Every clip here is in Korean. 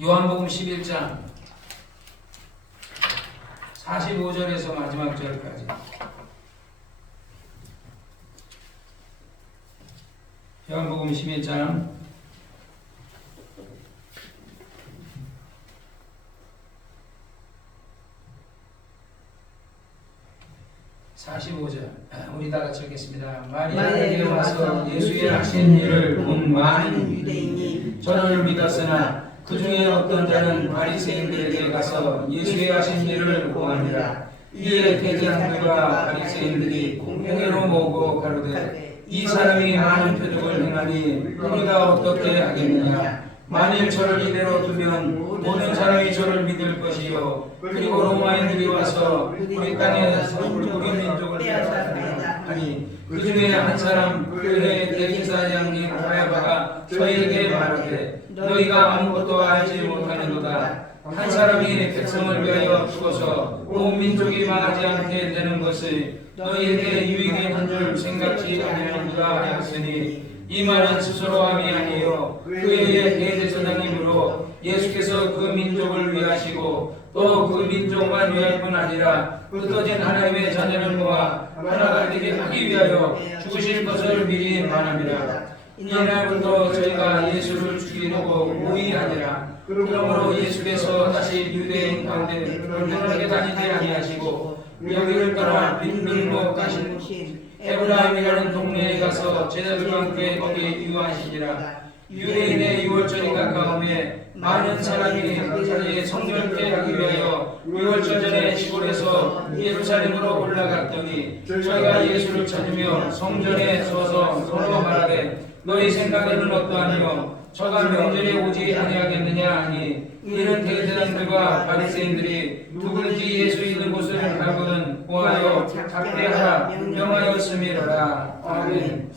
요한복음 11장 45절에서 마지막 절까지. 요한복음 11장 45절 우리 다 같이 읽겠습니다. 마리아에게 와서 예수의 하신 일을 본 많은 유대인이 저를 믿었으나 그 중에 어떤 자는 바리새인들에게 가서 예수의 하신 일을 보았느라. 이에 대제사장들과 바리새인들이 공회로 모으고 가로되 이 사람이 많은 표적을 행하니 우리가 어떻게 하겠느냐. 만일 저를 이대로 두면 모든 사람이 저를 믿을 것이요 그리고 로마인들이 와서 우리 땅에서 우리 민족을 빼앗아가리라 하니 그 중에 한 사람 그의 대제사장인 가야바가 저희에게 말하되 너희가 아무것도 알지 못하는도다. 한 사람이 백성을 위하여 죽어서 온 민족이 망하지 않게 되는 것을 너희에게 유익한 줄 생각지 아니하는도다 하였으니 이 말은 스스로 함이 아니요 그의 대제사장님으로 예수께서 그 민족을 위하시고 또 그 민족만 위할 뿐 아니라 흩어진 하나님의 자녀를 모아 하나가 되게 하기 위하여 죽으실 것을 미리 말합니다. 이날부터 저희가 예수를 죽이려고 모의하니라. 그러므로 예수께서 다시 유대인 가운데 불편하게 다니지 아니하시고 여기를 떠나 빈들로 가신 에브라임이라는 동네에 가서 제자들과 함께 거기 유하시니라. 유대인의 유월절이 가까움에 많은 사람이 그 자리에 성결케 하기 위하여 유월절 전에 시골에서 예루살렘으로 올라갔더니 저희가 예수를 찾으며 성전에 서서 서로 말하되 너희 생각에는 어떠하니요 저가 명절에 오지 아니하겠느냐 하니 이는 대제사장들과 바리새인들이 누구든지 예수 있는 곳을 알고는 보하여 작대하라 명하였음이로라. 아멘.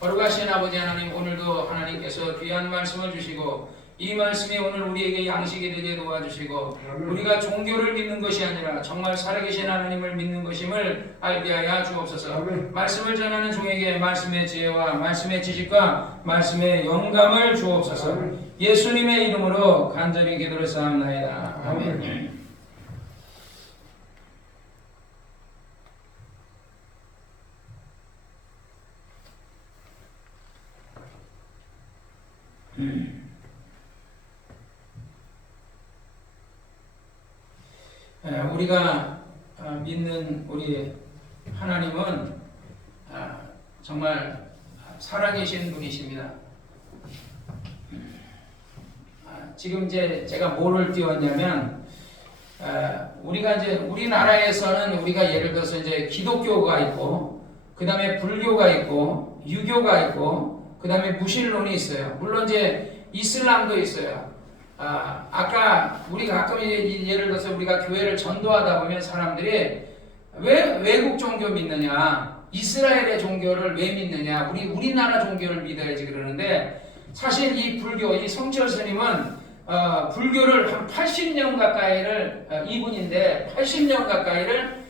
거룩하신 아버지 하나님, 오늘도 하나님께서 귀한 말씀을 주시고 이 말씀이 오늘 우리에게 양식이 되게 도와주시고 우리가 종교를 믿는 것이 아니라 정말 살아계신 하나님을 믿는 것임을 알게 하여 주옵소서. 말씀을 전하는 종에게 말씀의 지혜와 말씀의 지식과 말씀의 영감을 주옵소서. 예수님의 이름으로 간절히 기도를 쌓옵나이다. 아멘. 우리가 믿는 우리 하나님은 정말 살아계신 분이십니다. 지금 이제 제가 뭐를 띄웠냐면 우리가 이제 우리나라에서는 우리가 예를 들어서 이제 기독교가 있고 그 다음에 불교가 있고 유교가 있고 그 다음에 무신론이 있어요. 물론 이제 이슬람도 있어요. 아까 우리가 가끔 예를 들어서 우리가 교회를 전도하다 보면 사람들이 왜 외국 종교 믿느냐, 이스라엘의 종교를 왜 믿느냐, 우리나라 종교를 믿어야지 그러는데 사실 이 불교, 이 성철 스님은 불교를 한 80년 가까이를 이분인데 80년 가까이를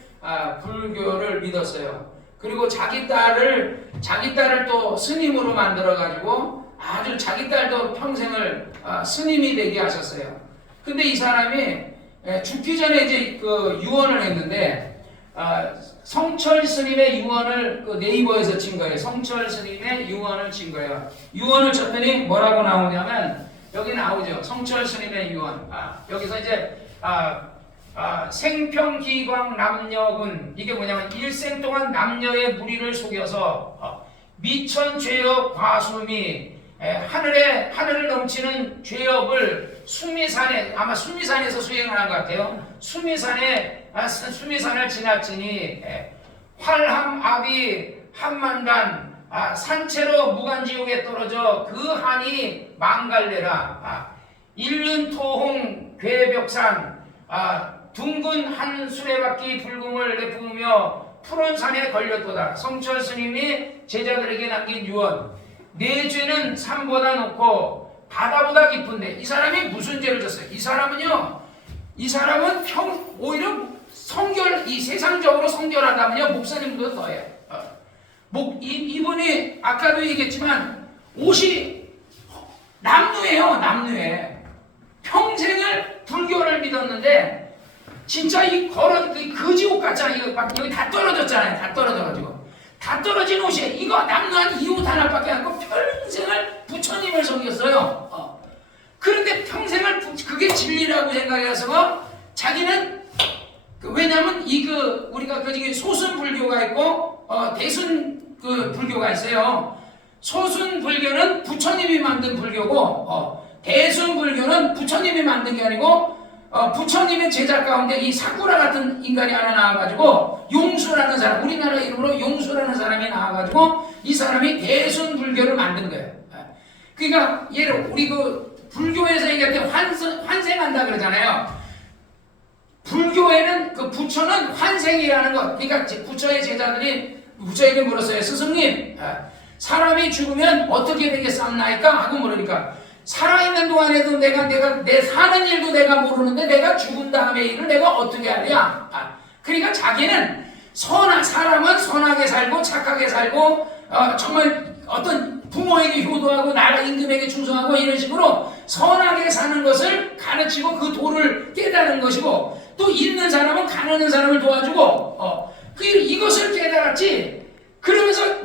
불교를 믿었어요. 그리고 자기 딸을 또 스님으로 만들어 가지고 아주 자기 딸도 평생을 스님이 되게 하셨어요. 근데 이 사람이 죽기 전에 이제 그 유언을 했는데 성철 스님의 유언을 그 네이버에서 친 거예요. 성철 스님의 유언을 친 거예요. 유언을 쳤더니 뭐라고 나오냐면 여기 나오죠. 성철 스님의 유언. 여기서 이제 생평기광 남녀군, 이게 뭐냐면 일생 동안 남녀의 무리를 속여서 미천 죄업 과수미, 하늘을 넘치는 죄업을 수미산에, 아마 수미산에서 수행을 한 것 같아요. 수미산을 지나치니 활함 아비 한만단, 산채로 무간지옥에 떨어져 그 한이 망갈래라. 일륜토홍 괴벽산, 둥근 한 수레바퀴 불금을 내뿜으며 푸른 산에 걸렸도다. 성철 스님이 제자들에게 남긴 유언. 내 죄는 산보다 높고 바다보다 깊은데, 이 사람이 무슨 죄를 졌어요? 이 사람은 오히려 이 세상적으로 성결하다면요 목사님보다 더해요. 이분이 아까도 얘기했지만 옷이 남루예요. 남루에 평생 진짜 이 거지 옷 같잖아. 이거 막 여기 다 떨어졌잖아요. 다 떨어져가지고. 다 떨어진 옷이 이거 남는 이 옷 하나밖에 안 하고 평생을 부처님을 섬겼어요. 그런데 평생을 그게 진리라고 생각해서 자기는 왜냐면 우리가 소순 불교가 있고 대순 불교가 있어요. 소순 불교는 부처님이 만든 불교고 대순 불교는 부처님이 만든 게 아니고 부처님의 제자 가운데 이 사쿠라 같은 인간이 하나 나와가지고 용수라는 사람, 우리나라 이름으로 용수라는 사람이 나와가지고 이 사람이 대순 불교를 만든 거예요. 그러니까 우리 불교에서 얘기할 때 환생한다 그러잖아요. 불교에는 부처는 환생이라는 것. 그러니까 부처의 제자들이 부처에게 물었어요. 스승님, 사람이 죽으면 어떻게 되겠습니까? 하고 물으니까 살아있는 동안에도 내 사는 일도 내가 모르는데 내가 죽은 다음의 일을 내가 어떻게 하랴? 그러니까 자기는 사람은 선하게 살고 착하게 살고 정말 어떤 부모에게 효도하고 나라 임금에게 충성하고 이런 식으로 선하게 사는 것을 가르치고 그 도를 깨달은 것이고 또 있는 사람은 가난한 사람을 도와주고 이것을 깨달았지. 그러면서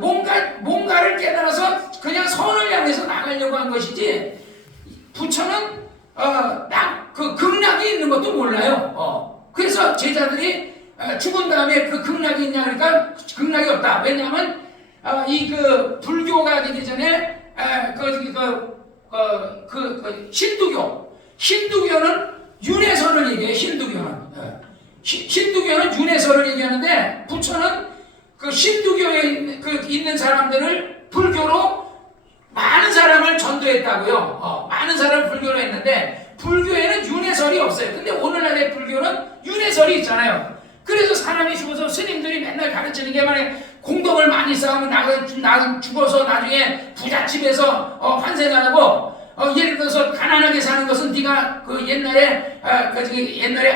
뭔가를 깨달아서 그냥 선을 향해서 나가려고 한 것이지 부처는 극락이 있는 것도 몰라요. 그래서 제자들이 죽은 다음에 그 극락이 있냐 그러니까 극락이 없다. 왜냐하면 불교가 되기 전에 힌두교는 윤회설을 얘기해요. 힌두교는 윤회설을 얘기하는데 부처는 힌두교에 있는 사람들을 불교로 많은 사람을 전도했다고요. 많은 사람을 불교로 했는데 불교에는 윤회설이 없어요. 근데 오늘날의 불교는 윤회설이 있잖아요. 그래서 사람이 죽어서 스님들이 맨날 가르치는 게 만약에 공덕을 많이 쌓으면 나는 죽어서 나중에 부잣집에서 환생하고 예를 들어서 가난하게 사는 것은 네가 옛날에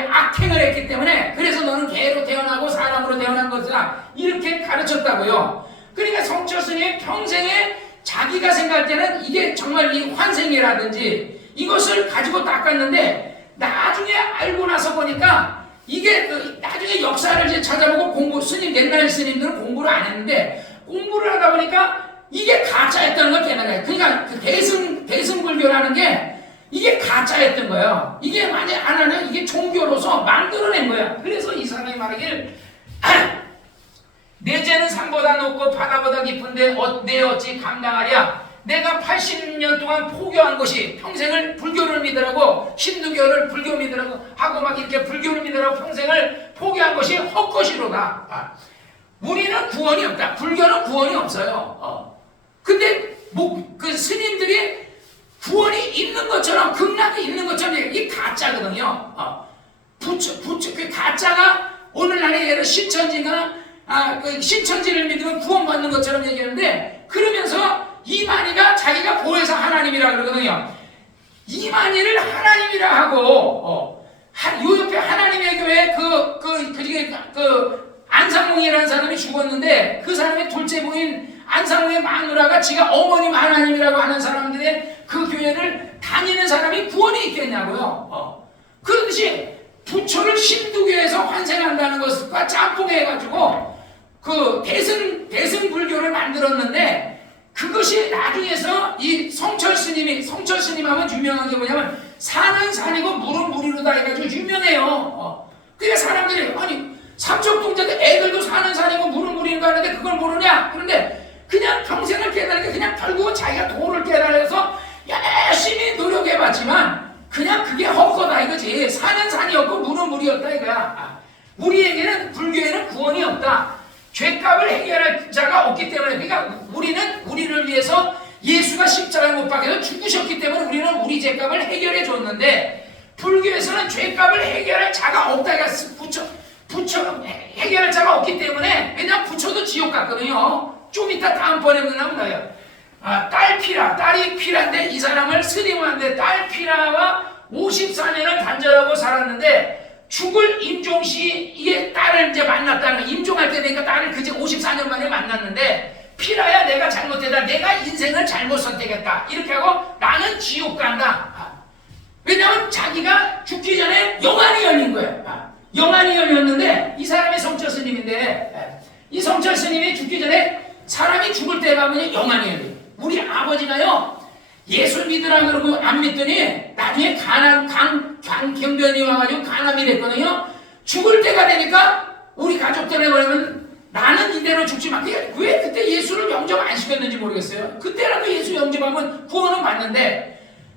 악행을 했기 때문에 그래서 너는 개로 태어나고 사람으로 태어난 것이다 이렇게 가르쳤다고요. 그러니까 성철 스님이 평생에 자기가 생각할 때는 이게 정말 이 환생이라든지 이것을 가지고 닦았는데 나중에 알고 나서 보니까 이게 나중에 역사를 이제 찾아보고 옛날 스님들은 공부를 안 했는데 공부를 하다 보니까 이게 가짜였다는 걸 깨달아요. 그러니까 대승불교라는 게 이게 가짜였던 거예요. 이게 만약 안 하면 이게 종교로서 만들어낸 거야. 그래서 이 사람이 말하길 내 죄는 산보다 높고 바다보다 깊은데 내 어찌 감당하랴. 내가 80년 동안 포교한 것이 평생을 불교를 믿으라고 힌두교를 불교 믿으라고 하고 막 이렇게 불교를 믿으라고 평생을 포기한 것이 헛것이로다. 우리는 구원이 없다. 불교는 구원이 없어요. 근데 그 스님들이 구원이 있는 것처럼 극락이 있는 것처럼 이 가짜거든요. 그 가짜가 오늘날의 예를 신천지나 신천지를 믿으면 구원받는 것처럼 얘기하는데 그러면서 이만희가 자기가 보혜사 하나님이라 그러거든요. 이만희를 하나님이라 하고 요 옆에 하나님의 교회 안상홍이라는 사람이 죽었는데 그 사람의 둘째 부인 안상홍의 마누라가 지가 어머님 하나님이라고 하는 사람들의 그 교회를 다니는 사람이 구원이 있겠냐고요. 그렇듯이 부처를 힌두교에서 환생한다는 것과 짬뽕해가지고 대승 불교를 만들었는데 그것이 나중에서 이 성철 스님 하면 유명한 게 뭐냐면 산은 산이고 물은 물이로다 해가지고 유명해요. 그러니까 사람들이 삼척동자들 애들도 산은 산이고 물은 물인 거 하는데 그걸 모르냐? 그런데 그냥 평생을 깨달으니까 그냥 결국은 자기가 도를 깨달아서 열심히 노력해봤지만 그냥 그게 헛거다 이거지. 산은 산이었고 물은 물이었다 이거야. 우리에게는 불교에는 구원이 없다. 죄값을 해결할 자가 없기 때문에 그러니까 우리는 우리를 위해서 예수가 십자가에 못 박혀서 죽으셨기 때문에 우리는 우리 죄값을 해결해 줬는데 불교에서는 죄값을 해결할 자가 없다. 부처는 해결할 자가 없기 때문에 왜냐면 부처도 지옥 갔거든요. 좀 이따 다음번에 만나면 딸이 피라인데 이 사람을 스님한테 딸피라와 54년을 단절하고 살았는데 죽을 임종시 이게 딸을 이제 만났다는 거. 임종할 때 되니까 딸을 그제 54년 만에 만났는데 피라야 내가 잘못했다. 내가 인생을 잘못 선택했다. 이렇게 하고 나는 지옥 간다. 왜냐하면 자기가 죽기 전에 영안이 열린 거예요. 영안이 열렸는데 이 사람이 성철 스님인데 이 성철 스님이 죽기 전에 사람이 죽을 때 가면 영안이 열려요. 우리 아버지가요 예수 믿으라 그러고 안 믿더니 나중에 강경변이 와가지고 간암이 됐거든요. 죽을 때가 되니까 우리 가족들에 보면 나는 이대로 죽지만 왜 그때 예수를 영접 안 시켰는지 모르겠어요. 그때라도 예수 영접하면 구원은 받는데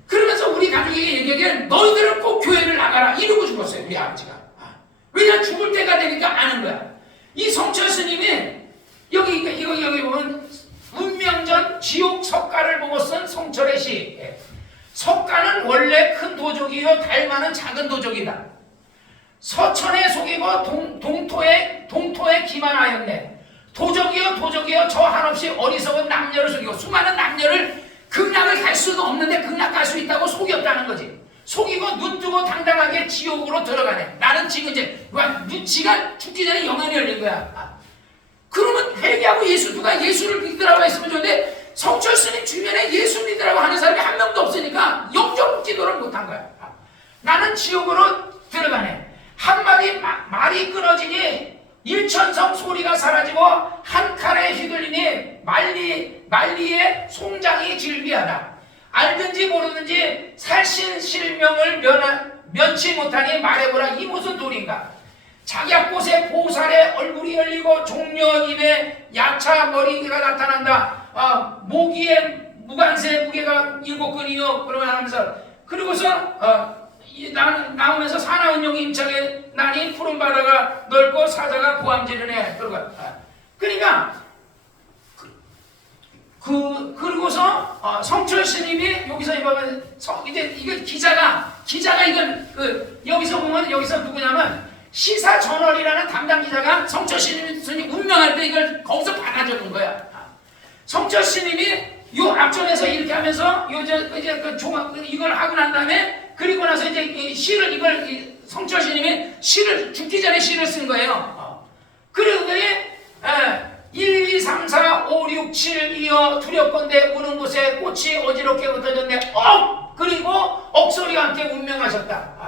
그러면서 우리 가족에게 얘기하기에 너희들은 꼭 교회를 나가라 이러고 죽었어요. 우리 아버지가. 왜냐 죽을 때가 되니까 아는 거야. 이 성철 스님이 여기 보면 운명전 지옥 석가를 보고 쓴 성철의 시. 석가는 원래 큰 도적이요 달마는 작은 도적이다. 서천에 속이고 동토에 기만하였네. 도적이요 저 한없이 어리석은 남녀를 속이고 수많은 남녀를 극락을 갈 수도 없는데 극락 갈 수 있다고 속였다는 거지. 속이고 눈 뜨고 당당하게 지옥으로 들어가네. 나는 지금 이제 지가 죽기 전에 영안이 열린 거야. 그러면 회개하고 누가 예수를 믿으라고 했으면 좋은데 성철 스님 주변에 예수 믿으라고 하는 사람이 한 명도 없으니까 영접 기도를 못한 거야. 나는 지옥으로 들어가네. 한마디 말이 끊어지니 일천성 소리가 사라지고 한 칼에 휘둘리니 말리의 송장이 질비하다. 알든지 모르든지 살신실명을 면치 못하니 말해보라. 이 무슨 도리인가. 작약꽃에 보살에 얼굴이 열리고 종려 입에 야차 머리가 나타난다. 모기에 무관세 무게가 7근이요. 그러면 하면서 그리고서 나오면서 사나운용이 임차게 나니 푸른 바다가 넓고 사자가 고함지르네. 그러니까 그리고서 성철 스님이 여기서 보면 이제 이거 기자가 이건 여기서 보면 여기서 누구냐면 시사저널이라는 담당 기자가 성철 스님 운명할 때 이걸 거기서 받아주는 거야. 성철 스님이 요 앞전에서 이렇게 하면서 이제 이걸 하고 난 다음에 그리고 나서 이제 시를 성철 스님이 시를 죽기 전에 시를 쓴 거예요. 그리고 1, 2, 3, 4, 5, 6, 7 이어 두렵건대 우는 곳에 꽃이 어지럽게 흩어졌네. 그리고 억소리와 함께 운명하셨다.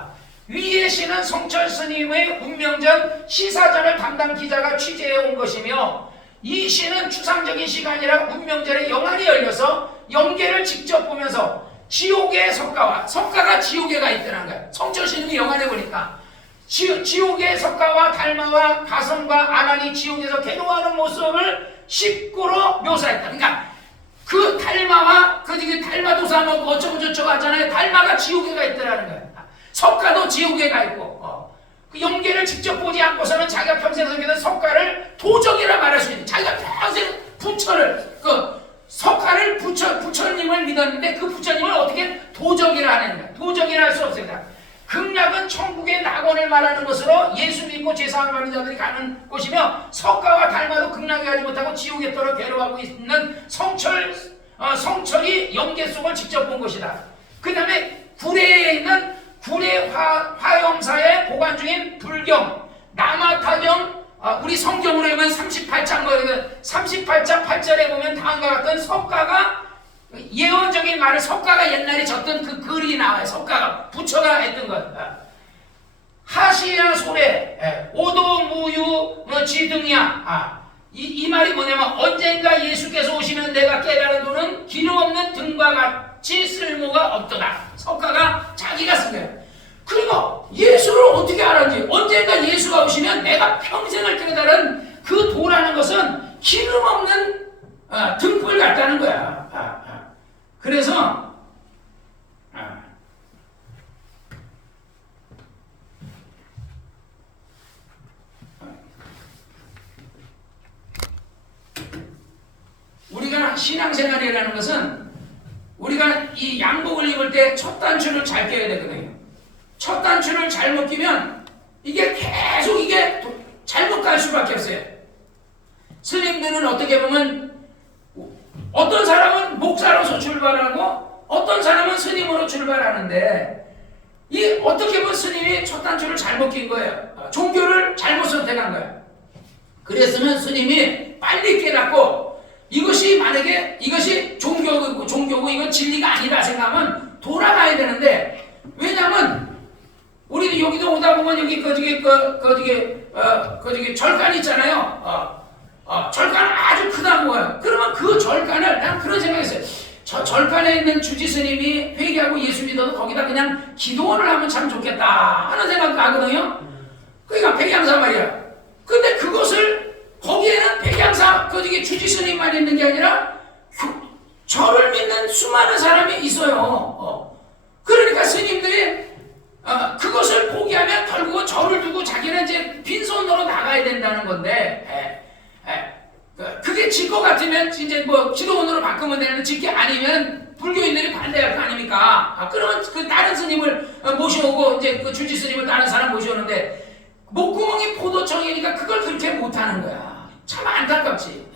위의 시는 성철 스님의 운명전 시사전을 담당 기자가 취재해 온 것이며 이 시는 추상적인 시가 아니라 운명전에 영안이 열려서 영계를 직접 보면서 지옥의 석가가 지옥에 가 있다는 거야. 성철 스님이 영안해 보니까 지옥의 석가와 달마와 가성과 아난이 지옥에서 괴로워하는 모습을 식구로 묘사했다. 그러니까 그 달마와 달마도사 뭐 어쩌고 저쩌고 하잖아요. 달마가 지옥에 가 있다는 거야. 석가도 지옥에 가 있고 그 영계를 직접 보지 않고서는 자기가 평생 섬기던 석가를 도적이라 말할 수 있는. 자기가 평생 부처를 석가를 부처님을 믿었는데 그 부처님을 어떻게 도적이라 하는 거야. 도적이라 할 수 없습니다. 극락은 천국의 낙원을 말하는 것으로 예수 믿고 제사함을 받는 자들이 가는 곳이며 석가와 달마도 극락에 가지 못하고 지옥에 떨어 괴로워하고 있는 성철이 영계 속을 직접 본 것이다. 그 다음에 구례에 있는 구례 화엄사에 보관 중인 불경, 남아타경, 우리 성경으로 보면 38장 38장 8절에 보면 다음과 같은 석가가 예언적인 말을 석가가 옛날에 졌던 그 글이 나와요. 석가가 부처가 했던 것. 하시야 소래 오도 무유 지등이야. 이 말이 뭐냐면 언젠가 예수께서 오시면 내가 깨달은 도는 기름 없는 등과 같이 쓸모가 없더라. 석가가 자기가 쓴 거예요. 그리고 예수를 어떻게 알았는지 언젠가 예수가 오시면 내가 평생을 깨달은 그 도라는 것은 기름 없는 등불 같다는 거야. 그래서 우리가 신앙생활이라는 것은 우리가 이 양복을 입을 때 첫 단추를 잘 껴야 되거든요. 첫 단추를 잘못 끼면 이게 계속 잘못 갈 수밖에 없어요. 스님들은 어떻게 보면 어떤 사람은 목사로서 출발하고 어떤 사람은 스님으로 출발하는데 이 어떻게 보면 스님이 첫 단추를 잘못 낀 거예요. 종교를 잘못 선택한 거예요. 그랬으면 스님이 빨리 깨닫고 이것이 만약에 이것이 종교고 이건 진리가 아니다 생각하면 돌아가야 되는데 왜냐하면 우리도 여기도 오다 보면 여기 저기 절간 있잖아요. 절간 아주 크다는 거예요. 그러면 그 절간을 난 그런 생각했어요. 저 절간에 있는 주지 스님이 회개하고 예수 믿어도 거기다 그냥 기도원을 하면 참 좋겠다 하는 생각도 하거든요. 그러니까 백양사 말이야. 근데 그것을 거기에는 백양사 주지 스님만 있는 게 아니라 저를 믿는 수많은 사람이 있어요. 그러니까 스님들이 그것을 포기하면 결국은 저를 두고 자기는 이제 빈손으로 나가야 된다는 건데, 그게 질 것 같으면 이제 뭐 기도원으로 바꾸면 되는데 질 게 아니면 불교인들이 반대할 거 아닙니까? 그러면 그 다른 스님을 모셔오고 이제 그 주지 스님을 다른 사람 모셔오는데 목구멍이 포도청이니까 그걸 그렇게 못하는 거야. 참 안타깝지.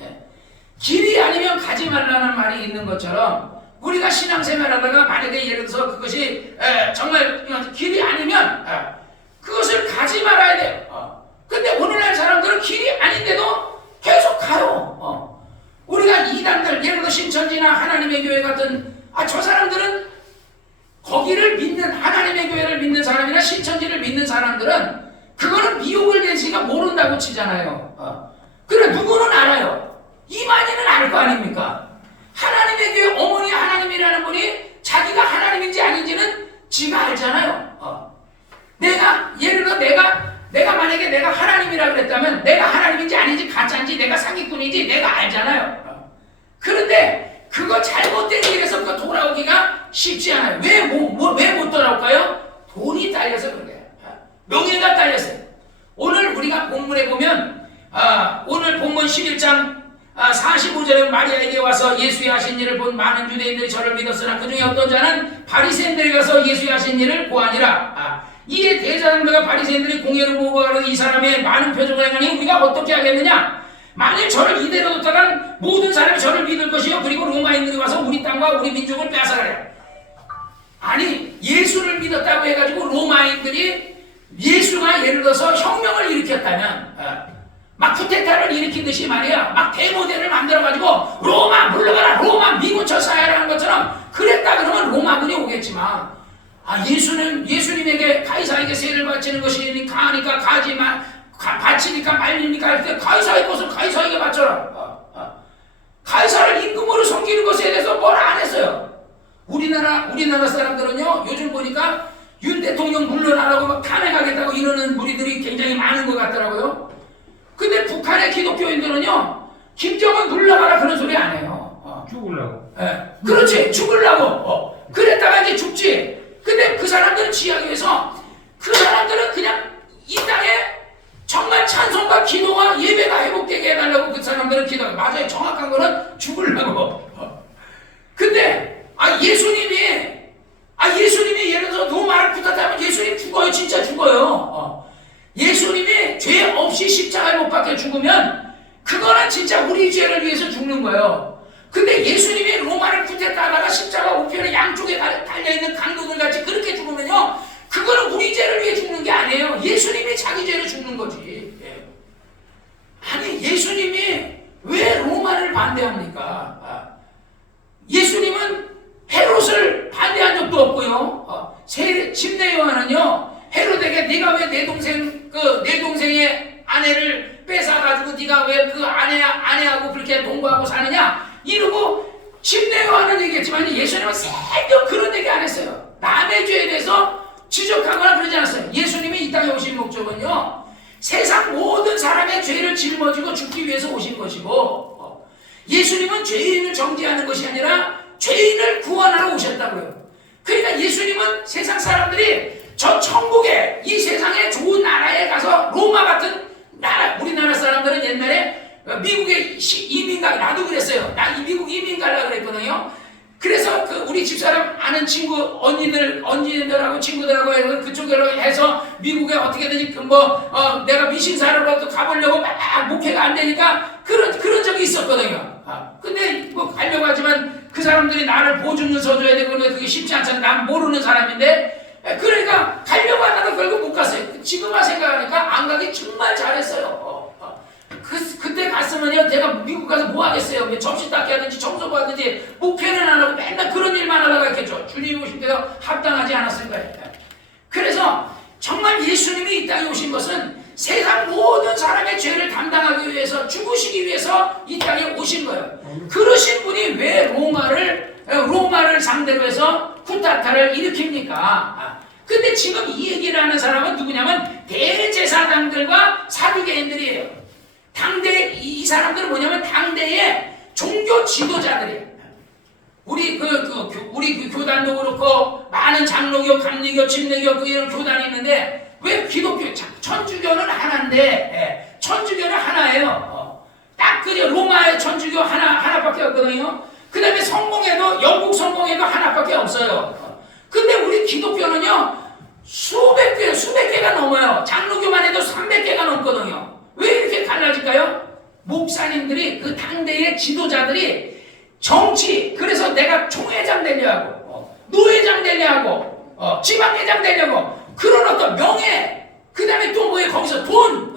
길이 아니면 가지 말라는 말이 있는 것처럼 우리가 신앙생활하다가 만약에 예를 들어서 그것이 정말 길이 아니면 그것을 가지 말아야 돼요. 근데 오늘날 사람들은 길이 아닌데도 계속 가요. 우리가 이단들 예를 들어 신천지나 하나님의 교회 같은 저 사람들은 거기를 믿는 하나님의 교회를 믿는 사람이나 신천지를 믿는 사람들은 그거는 미혹을 대시가 모른다고 치잖아요. 그래 누구는 알아요. 이만희는 알 거 아닙니까? 하나님의 교회 어머니 하나님이라는 분이 자기가 하나님인지 아닌지는 지가 알잖아요. 내가 예를 들어 내가 만약에 내가 하나님이라 그랬다면 내가 하나님인지 아닌지 가짜인지 내가 사기꾼인지 내가 알잖아요. 그런데 그거 잘못된 일에서 그거 돌아오기가 쉽지 않아요. 왜 못 돌아올까요? 돈이 딸려서 그런 거예요. 명예가 딸렸어요. 오늘 우리가 본문에 보면 오늘 본문 11장 45절에 마리아에게 와서 예수의 하신 일을 본 많은 유대인들이 저를 믿었으나 그 중에 어떤 자는 바리새인들에 가서 예수의 하신 일을 보아니라. 이에 대제사장들과 바리새인들이 공회를 모으고 가로되 이 사람의 많은 표적을 행하니 우리가 어떻게 하겠느냐? 만일 저를 이대로 뒀다간 모든 사람이 저를 믿을 것이요 그리고 로마인들이 와서 우리 땅과 우리 민족을 빼앗아가랴. 아니 예수를 믿었다고 해가지고 로마인들이 예수가 예를 들어서 혁명을 일으켰다면 막 쿠데타를 일으킨 듯이 말이야 막 대모대를 만들어가지고 로마 물러가라 로마 미군 철사하라는 것처럼 그랬다 그러면 로마군이 오겠지만 예수님에게 가이사에게 세를 바치는 것이니까 하니까 바치니까 말립니까 할 때 가이사의 것을 가이사에게 바쳐라. 가이사를 임금으로 섬기는 것에 대해서 뭐라 안 했어요. 우리나라 사람들은요 요즘 보니까 윤 대통령 물러나라고 막 탄핵하겠다고 이러는 무리들이 굉장히 많은 것 같더라고요. 근데 북한의 기독교인들은요 김정은 물러가라 그런 소리 안 해요. 죽으려고. 그렇지 죽으려고. 그랬다가 이제 죽지. 근데 그 사람들은 지하기 위해서 그 사람들은 그냥 이 땅에 정말 찬송과 기도와 예배가 회복되게 해달라고 그 사람들은 기도하고 맞아요. 정확한 거는 죽으려고. 근데 예수님이 예를 들어서 로마를 부탁하면 예수님 죽어요. 진짜 죽어요. 예수님이 죄 없이 십자가에 못 박혀 죽으면 그거는 진짜 우리 죄를 위해서 죽는 거예요. 근데 예수님이 로마를 쿠데타하다가 십자가 우편에 양쪽에 달려있는 강도들 같이 그렇게 죽으면요 그거는 우리 죄를 위해 죽는 게 아니에요. 예수님이 자기 죄로 죽는 거지. 아니 예수님이 왜 로마를 반대합니까? 예수님은 헤롯을 반대한 적도 없고요. 침례 요한은요 헤롯에게 네가 왜 내 동생의 아내를 뺏어가지고 네가 왜 그 아내하고 그렇게 동거하고 사느냐 이러고 침례 요한은 얘기했지만 예수님은 살도 그런 얘기 안 했어요. 남의 죄에 대해서 지적하거나 그러지 않았어요. 예수님이 이 땅에 오신 목적은요 세상 모든 사람의 죄를 짊어지고 죽기 위해서 오신 것이고 예수님은 죄인을 정죄하는 것이 아니라 죄인을 구원하러 오셨다고요. 그러니까 예수님은 세상 사람들이 저 천국에 이 세상에 좋은 나라에 가서 로마 같은 나라 우리나라 사람들은 옛날에 미국에 이민 가 나도 그랬어요. 나 미국 이민 가려고 그랬거든요. 그래서 우리 집사람 아는 친구 언니들하고 친구들하고 해서 그쪽으로 해서 미국에 어떻게든지 내가 미신사로라도 가보려고 막 목회가 안 되니까 그런 적이 있었거든요. 근데 가려고 하지만 그 사람들이 나를 보증을 서줘야 되고 그게 쉽지 않잖아. 난 모르는 사람인데 그러니까 가려고 하다가 결국 못 갔어요. 지금만 생각하니까 안 가기 정말 잘했어요. 그때 갔으면요 제가 미국 가서 뭐 하겠어요. 접시 닦기 하든지 청소 하든지 목회는 안 하고 맨날 그런 일만 하다가 했겠죠. 주님 오실 때도 합당하지 않았을까요? 그래서 정말 사람의 죄를 담당하기 위해서 죽으시기 위해서 이 땅에 오신 거예요. 그러신 분이 왜 로마를 상대로 해서 쿠타타를 일으킵니까? 근데 지금 이 얘기를 하는 사람은 누구냐면 대제사장들과 사두개인들이에요. 이 사람들은 뭐냐면 당대의 종교 지도자들이에요. 우리 교단도 그렇고 많은 장로교, 감리교, 침례교 이런 교단이 있는데 왜 기독교, 천주교는 하나인데 천주교는 하나예요. 딱 그냥 로마의 천주교 하나밖에 없거든요. 그 다음에 성공회도 영국 성공회도 하나밖에 없어요. 근데 우리 기독교는요 수백 개가 넘어요. 장로교만 해도 300개가 넘거든요. 왜 이렇게 갈라질까요? 목사님들이 그 당대의 지도자들이 정치, 그래서 내가 총회장 되려 하고 노회장 되려 하고 지방회장 되려고 그런 어떤 명예, 그 다음에 또 뭐예요? 거기서 돈,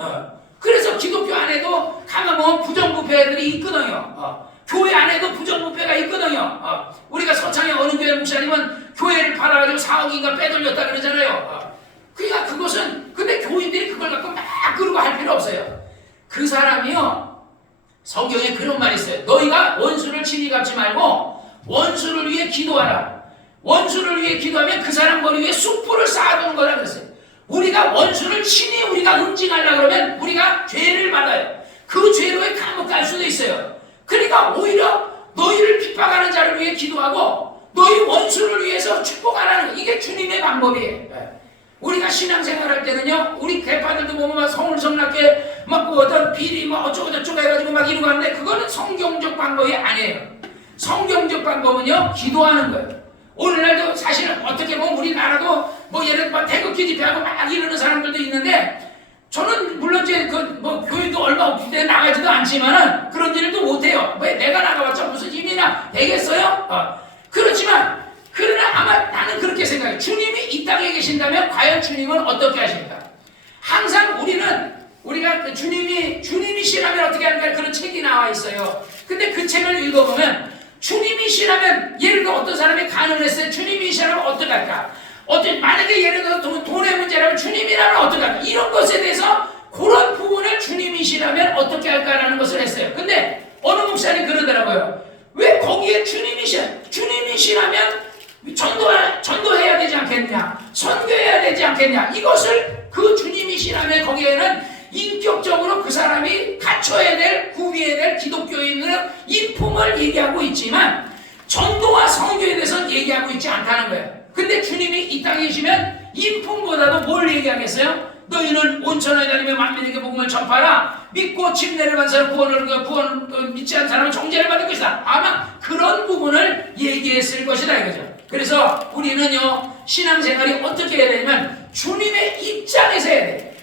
그래서 기독교 안에도 가면 뭐 부정부패들이 있거든요. 교회 안에도 부정부패가 있거든요. 우리가 서창의 어느 교회 목사님은 교회를 팔아가지고 4억인가 빼돌렸다 그러잖아요. 그러니까 그것은, 근데 교인들이 그걸 갖고 막 그러고 할 필요 없어요. 그 사람이요, 성경에 그런 말이 있어요. 너희가 원수를 친히 갚지 말고 원수를 위해 기도하라. 원수를 위해 기도하면 그 사람 머리 위에 숯불을 쌓아두는 거라 그랬어요. 우리가 원수를 친히 우리가 응징하려고 그러면 우리가 죄를 받아요. 그 죄로의 감옥 갈 수도 있어요. 그러니까 오히려 너희를 핍박하는 자를 위해 기도하고 너희 원수를 위해서 축복하라는 거. 이게 주님의 방법이에요. 우리가 신앙생활 할 때는요, 우리 개파들도 보면 막 성울성락게 막 어떤 비리 뭐 어쩌고저쩌고 해가지고 막 이러고 하는데 그거는 성경적 방법이 아니에요. 성경적 방법은요, 기도하는 거예요. 오늘날도 사실은 어떻게 보면 우리나라도 뭐 예를 들어 태극기 집회하고 막 이러는 사람들도 있는데 저는 물론 이제 뭐 교회도 얼마 없기 때문에 나가지도 않지만은 그런 일도 못해요. 왜 내가 나가봤자 무슨 힘이나 되겠어요? 그렇지만 그러나 아마 나는 그렇게 생각해. 주님이 이 땅에 계신다면 과연 주님은 어떻게 하실까? 항상 우리가 주님이시라면 어떻게 할까? 그런 책이 나와 있어요. 근데 그 책을 읽어보면 주님이시라면 예를 들어 어떤 사람이 가난했어요. 주님이시라면 어떻게 할까? 만약에 예를 들어 돈의 문제라면 주님이라면 어떻게 할까? 이런 것에 대해서 그런 부분을 주님이시라면 어떻게 할까라는 것을 했어요. 근데 어느 목사님 그러더라고요. 왜 거기에 주님이시라면 전도해야 되지 않겠냐? 선교해야 되지 않겠냐? 이것을 그 주님이시라면 거기에는 인격적으로 그 사람이 갖춰야 될, 구비해야 될 기독교인의 인품을 얘기하고 있지만 전도와 선교에 대해서는 얘기하고 있지 않다는 거예요. 근데 주님이 이 땅에 계시면 인품보다도 뭘 얘기하겠어요? 너희는 온천에 다니며 만민에게 복음을 전파라. 믿고 침례를 받은 사람 구원 믿지 않은 사람은 정죄를 받을 것이다. 아마 그런 부분을 얘기했을 것이다 이거죠. 그래서 우리는요, 신앙생활이 어떻게 해야 되냐면 주님의 입장에서 해야 돼.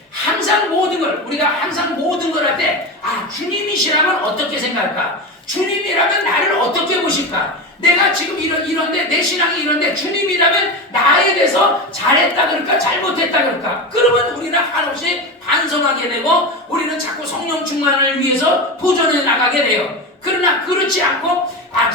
우리가 항상 모든 걸 할 때, 주님이시라면 어떻게 생각할까? 주님이라면 나를 어떻게 보실까? 내가 지금 이런데, 내 신앙이 이런데, 주님이라면 나에 대해서 잘했다 그럴까? 잘못했다 그럴까? 그러면 우리는 한없이 반성하게 되고, 우리는 자꾸 성령 충만을 위해서 도전해 나가게 돼요. 그러나 그렇지 않고,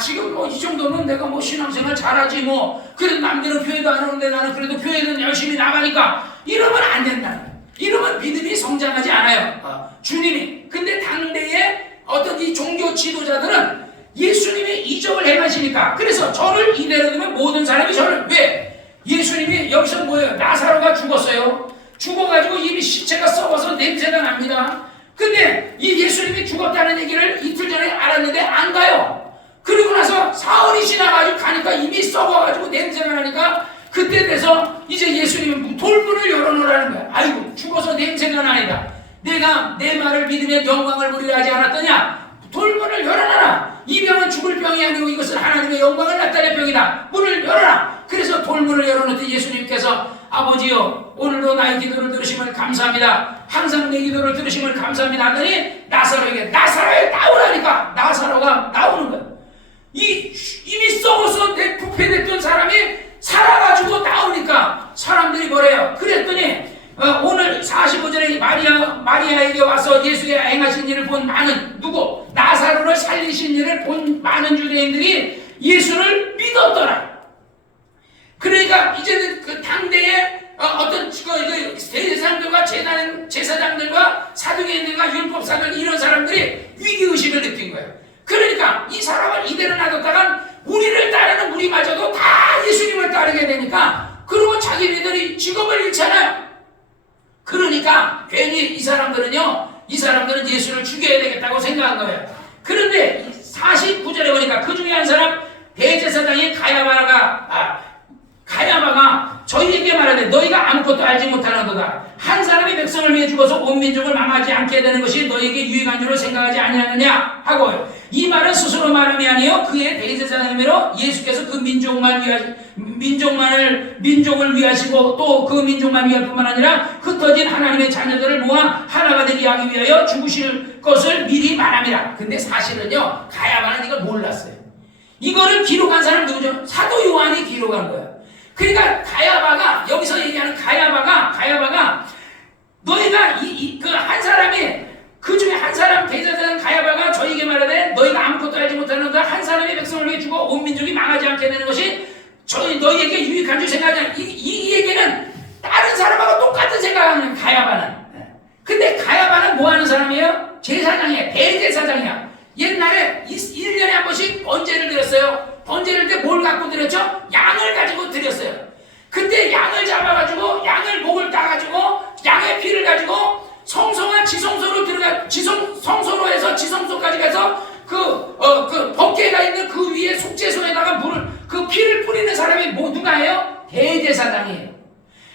지금 이 정도면 내가 신앙생활 잘하지 그래도 남들은 교회도 안 오는데 나는 그래도 교회는 열심히 나가니까, 이러면 안 된다는 거예요. 이러면 믿음이 성장하지 않아요. 주님이. 근데 당대의 어떤 이 종교 지도자들은 예수님이 이적을 행하시니까, 그래서 저를 이대로 두면 모든 사람이 저를, 왜? 예수님이 여기서 뭐예요? 나사로가 죽었어요. 죽어가지고 이미 시체가 썩어서 냄새가 납니다. 근데 이 예수님이 죽었다는 얘기를 이틀 전에 알았는데 안 가요. 그리고 나서 사흘이 지나가지고 가니까 이미 썩어가지고 냄새가 나니까 그때 돼서 이제 예수님은 돌문을 열어놓으라는 거야. 아이고, 죽어서 냄새가 나이다. 내가 내 말을 믿으면 영광을 보리라 하지 않았더냐? 돌문을 열어놔라. 이 병은 죽을 병이 아니고 이것은 하나님의 영광을 나타낼 병이다. 문을 열어라. 그래서 돌문을 열어놓더니 예수님께서 아버지요, 오늘도 나의 기도를 들으심을 감사합니다. 항상 내 기도를 들으심을 감사합니다 하더니 나사로에게 나오라니까 나사로가 나오는 거야. 이미 썩어서 부패됐던 사람이 살아가지고 나오니까 사람들이 뭐래요? 그랬더니 오늘 45절에 마리아에게 와서 예수의 행하신 일을 본 많은 나사로를 살리신 일을 본 많은 유대인들이 예수를 믿었더라. 그러니까 이제는 그 당대의 어떤 대제사장들과 제사장들과 사두개인들과 바리새인과 율법사들 이런 사람들이 위기의식을 느낀 거예요. 그러니까 이 사람을 이대로 놔뒀다간 우리를 따르는 우리마저도 다 예수님을 따르게 되니까 그리고 자기네들이 직업을 잃잖아요. 그러니까 괜히 이 사람들은 예수를 죽여야 되겠다고 생각한 거예요. 그런데 49절에 보니까 그 중에 한 사람 대제사장인 가야바가 저희에게 말하되 너희가 아무것도 알지 못하는도다. 한 사람이 백성을 위해 죽어서 온 민족을 망하지 않게 되는 것이 너희에게 유익한 줄로 생각하지 아니하느냐 하고요. 이 말은 스스로 말함이 아니요 그의 대제사장이므로 예수께서 그 민족을 위하시고 또 그 민족만 위할 뿐만 아니라 흩어진 하나님의 자녀들을 모아 하나가 되게 하기 위하여 죽으실 것을 미리 말합니다. 근데 사실은요 가야바는 이걸 몰랐어요. 이거를 기록한 사람 누구죠? 사도 요한이 기록한 거예요. 그러니까 가야바가 여기서 얘기하는 가야바가 너희가 그 한 사람이 그 중에 한 사람 대제사장 가야바가 저에게 말하되 너희가 아무것도 알지 못하는다. 한 사람의 백성을 위해 죽어 온 민족이 망하지 않게 되는 것이 너희에게 유익한 줄 생각하지 않아. 이 얘기는 다른 사람하고 똑같은 생각하는 가야바는. 근데 가야바는 뭐 하는 사람이에요? 제사장이에요. 대제사장이야. 옛날에 1년에 한 번씩 번제를 드렸어요. 번제를 때 뭘 갖고 드렸죠? 양을 가지고 드렸어요. 그때 양을 잡아가지고 양을 목을 따가지고 양의 피를 가지고 성소와 지성소로 성소로 해서 지성소까지 가서 그 법궤가 있는 그 위에 속죄소에다가 그 피를 뿌리는 사람이 누가예요? 대제사장이에요.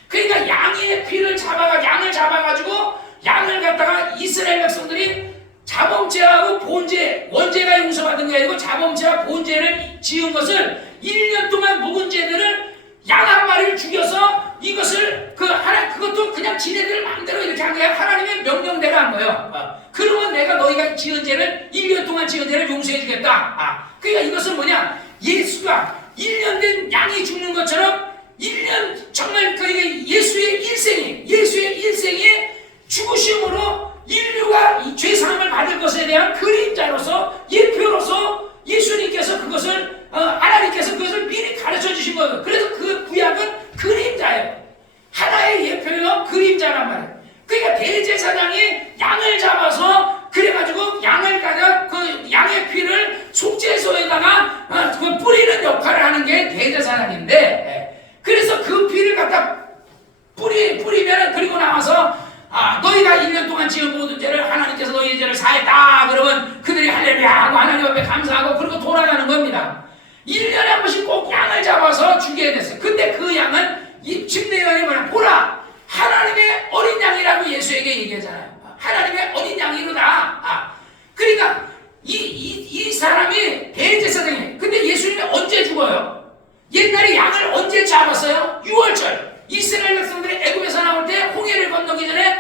그러니까 양의 피를 양을 잡아가지고 양을 갖다가 이스라엘 백성들이 자범죄하고 본죄, 원죄가 용서받은 게 아니고 자범죄와 본죄를 지은 것을 1년 동안 묵은 죄들을 양 한 마리를 죽여서 이것을 그것도 그냥 지네들 마음대로 이렇게 한 거야. 하나님의 명령대로 한 거예요. 그러면 내가 너희가 지은 죄를 1년 동안 지은 죄를 용서해 주겠다. 그러니까 이것은 뭐냐? 예수가 1년 된 양이 죽는 것처럼 1년 정말 예수의 일생이 죽으심으로 인류가 이 죄사함을 받을 것에 대한 그림자로서 예표로서 예수님께서 하나님께서 그것을 미리 가르쳐 주신 거예요. 그래서 그 구약은 그림자예요. 하나의 예표요 그림자란 말이에요. 그러니까 대제사장이 양을 잡아서 그래가지고 양을 가져 그 양의 피를 속죄소에다가 뿌리는 역할을 하는 게 대제사장인데, 그래서 그 피를 갖다 뿌리면은 그리고 나와서 너희가 1년 동안 지은 모든 죄를 하나님께서 너희의 죄를 사했다. 그러면 그들이 할렐루야 하고 하나님 앞에 감사하고 그리고 돌아가는 겁니다. 1년에 한 번씩 꼭 양을 잡아서 죽여야 됐어요. 근데 그 양은 집례여행이 뭐냐? 보라! 하나님의 어린 양이라고 예수에게 얘기하잖아요. 하나님의 어린 양이로다. 그러니까 이 사람이 대제사장이에요. 근데 예수님이 언제 죽어요? 옛날에 양을 언제 잡았어요? 6월절. 이스라엘 백성들이 애굽에서 나올 때 홍해를 건너기 전에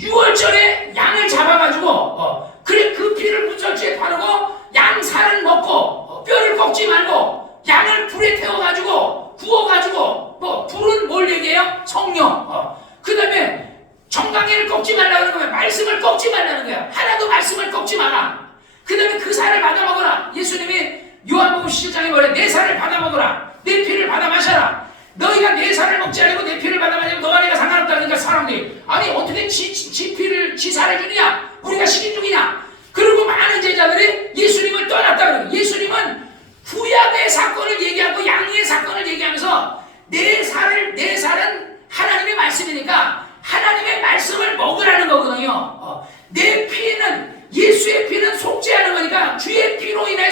6월절에 양을 잡아가지고 그 피를 문설주에 바르고 양 살을 먹고 뼈를 꺾지 말고 양을 불에 태워가지고 구워가지고 불은 뭘 얘기해요? 성령. 그 다음에 정강이를 꺾지 말라는 거예요. 말씀을 꺾지 말라는 거야. 하나도 말씀을 꺾지 마라. 그 다음에 그 살을 받아 먹어라. 예수님이 요한복음 17장에 뭐래? 내 살을 받아 먹어라. 내 피를 받아 마셔라. 너희가 내 살을 먹지 않고 내 피를 받아 마시면 너와 내가 상관없다. 그러니까 사람들이 아니 어떻게 지 살을 주느냐? 우리가 식인종이냐? 그리고 많은 제자들이 예수님을 떠났다 그래요. 예수님은 구약의 사건을 얘기하고 양의 사건을 얘기하면서 내 살은 하나님의 말씀이니까 하나님의 말씀을 먹으라는 거거든요. 내 피는 예수의 피는 속죄하는 거니까 주의 피로 인해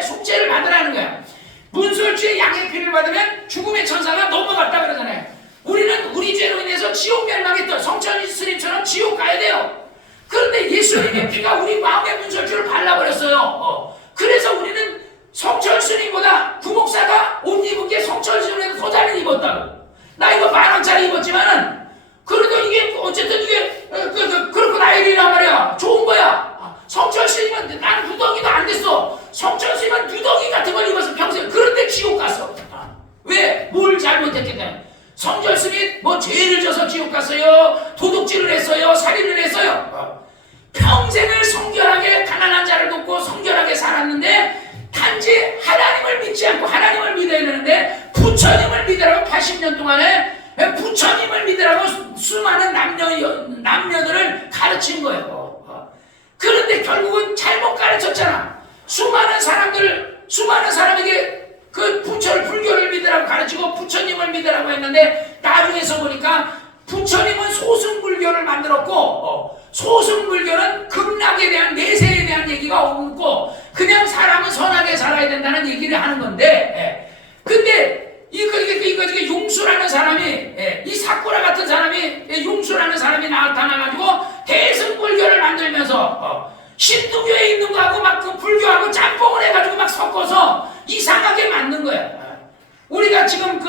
속죄를 받으라는 거야. 문설주의 양의 피를 받으면 죽음의 천사가 넘어갔다 그러잖아요. 우리는 우리 죄로 인해서 지옥 멸망했던 성천 스님처럼 지옥 가야 돼요. 그런데 예수님의 피가 우리 마음의 문설주를 발라버렸어요. 그래서 우리는 성천 스님보다 구목사가 옷 입은 게 성천 스님보다 더 잘 입었다고. 나 이거 10,000원짜리 입었지만은 그래도 이게 어쨌든 이게 그렇고 나일이란 말이야. 좋은 거야. 성천 스님은 나는 누더기도 안 됐어. 성천 스님은 누더기 같은 걸 입어서 평생. 그런데 지옥 갔어. 왜? 뭘 잘못했겠냐? 성천 스님 뭐 죄를 져서 지옥 갔어요. 도둑질을 했어요. 살인을 했어요. 평생을 성결하게 가난한 자를 돕고 성결하게 살았는데 단지 하나님을 믿지 않고 하나님을 믿어야 되는데 부처님을 믿으라고 80년 동안에 부처님을 믿으라고 수많은 남녀들을 가르친 거예요. 그런데 결국은 잘못 가르쳤잖아. 수많은 사람에게 그 부처를, 불교를 믿으라고 가르치고 부처님을 믿으라고 했는데 나중에서 보니까 부처님은 소승불교를 만들었고 소승불교는 극락에 대한, 내세에 대한 얘기가 없고 그냥 사람은 선하게 살아야 된다는 얘기를 하는 건데, 근데 이거 용수라는 사람이, 이 사쿠라 같은 사람이, 용수라는 사람이 나타나가지고 대승불교를 만들면서 힌두교에 있는 거하고 막 그 불교하고 짬뽕을 해가지고 막 섞어서 이상하게 만든 거야. 우리가 지금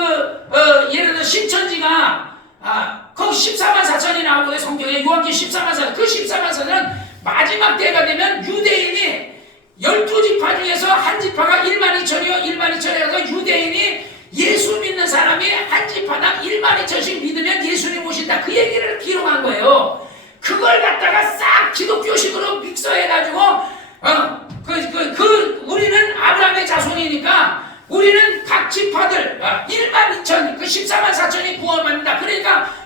예를 들어 신천지가 거기 14만 4천이 나오거든요. 성경에 요한기 14만 4천. 그 14만 4천은 마지막 때가 되면 유대인이 12지파 중에서 한 지파가 1만 2천이요. 1만 2천이라서 유대인이 예수 믿는 사람이 한 지파당 1만 2천씩 믿으면 예수님 오신다. 그 얘기를 기록한 거예요. 그걸 갖다가 싹 기독교식으로 믹서해가지고 우리는 아브라함의 자손이니까 우리는 각 지파들 1만 2천, 그 14만 4천이 구원받는다.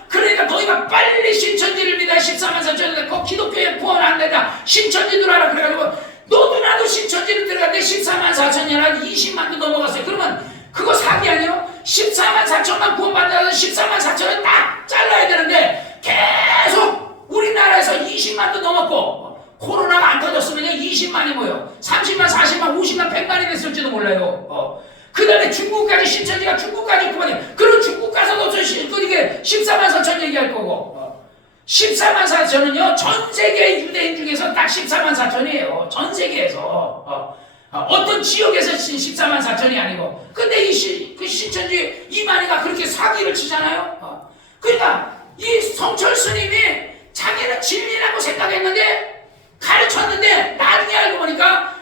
그러니까 너희가 빨리 신천지를 믿어야 14만 4천이 그 기독교에 구원 안 된다. 신천지 들어가라. 그래가지고 너도 나도 신천지를 들어갔는데 14만 4천이나 20만도 넘어갔어요. 그러면 그거 사기 아니에요? 14만 4천만 구원받는다고 14만 4천은 딱 잘라야 되는데 계속 우리나라에서 20만도 넘었고 코로나가 안 터졌으면 20만이 뭐예요? 30만, 40만, 50만, 100만이 됐을지도 몰라요. 그 다음에 중국까지, 신천지가 중국까지 구원해. 그럼 중국 가서도 그게 14만 4천 얘기할 거고. 14만 4천은요, 전 세계 유대인 중에서 딱 14만 4천이에요. 전 세계에서. 어떤 지역에서 14만 4천이 아니고. 근데 그 신천지 이만희가 그렇게 사기를 치잖아요. 그러니까 이 성철 스님이 자기는 진리라고 생각했는데 가르쳤는데 나중에 알고 보니까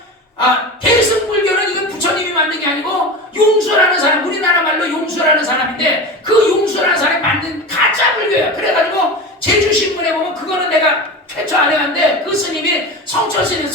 대승불교는 이건 부처님이 만든 게 아니고 용수라는 사람, 우리나라 말로 용수라는 사람인데 그 용수라는 사람이 만든 가짜 불교야. 그래가지고 제주신문에 보면 그거는 내가 최초 안 해봤는데 그 스님이 성철 스님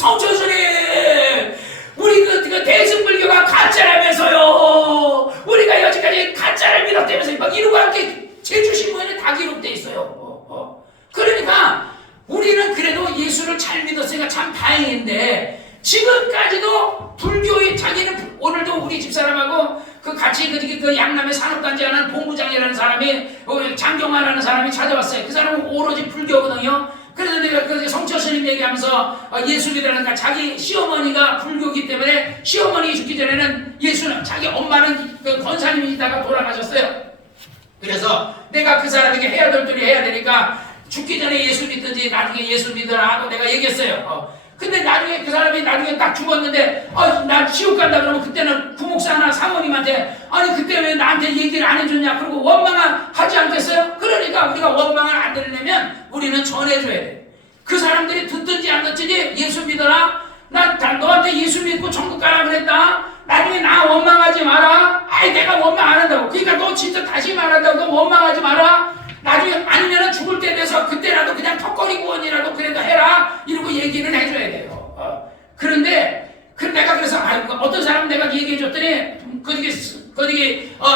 우리 그 대승불교가 가짜라면서요. 우리가 여지까지 가짜를 믿었다면서 막 이러고 함께 제주신문에 다 기록돼 있어요. 그러니까 우리는 그래도 예수를 잘 믿었으니까 참 다행인데 지금까지도 불교의 자기는 오늘도 우리 집사람하고 그 같이 그 양남에 산업단지 하는 본부장이라는 사람이 장경화라는 사람이 찾아왔어요. 그 사람은 오로지 불교거든요. 그래서 내가 그 성철 스님 얘기하면서 예수 믿으라니까 자기 시어머니가 불교기 때문에 시어머니 죽기 전에는 예수는 자기 엄마는 그 권사님이다가 돌아가셨어요. 그래서 내가 그 사람에게 해야 될 일이 해야 되니까 죽기 전에 예수 믿든지 나중에 예수 믿으라 하고 내가 얘기했어요. 근데 나중에 그 사람이 나중에 딱 죽었는데 나 지옥 간다 그러면 그때는 구목사나 사모님한테 아니 그때 왜 나한테 얘기를 안 해줬냐 그러고 원망하지 않겠어요? 그러니까 우리가 원망을 안 들으려면 우리는 전해줘야 돼. 그 사람들이 듣든지 안 듣든지 예수 믿어라. 나 너한테 예수 믿고 천국 가라 그랬다. 나중에 나 원망하지 마라. 아이 내가 원망 안 한다고. 그러니까 너 진짜 다시 말한다고 너 원망하지 마라. 나중에 아니면은 죽을 때 돼서 그때라도 그냥 턱걸이 구원이라도 그래도 해라 이러고 얘기는 해줘야 돼요. 그런데 내가 그래서 어떤 사람 내가 얘기해 줬더니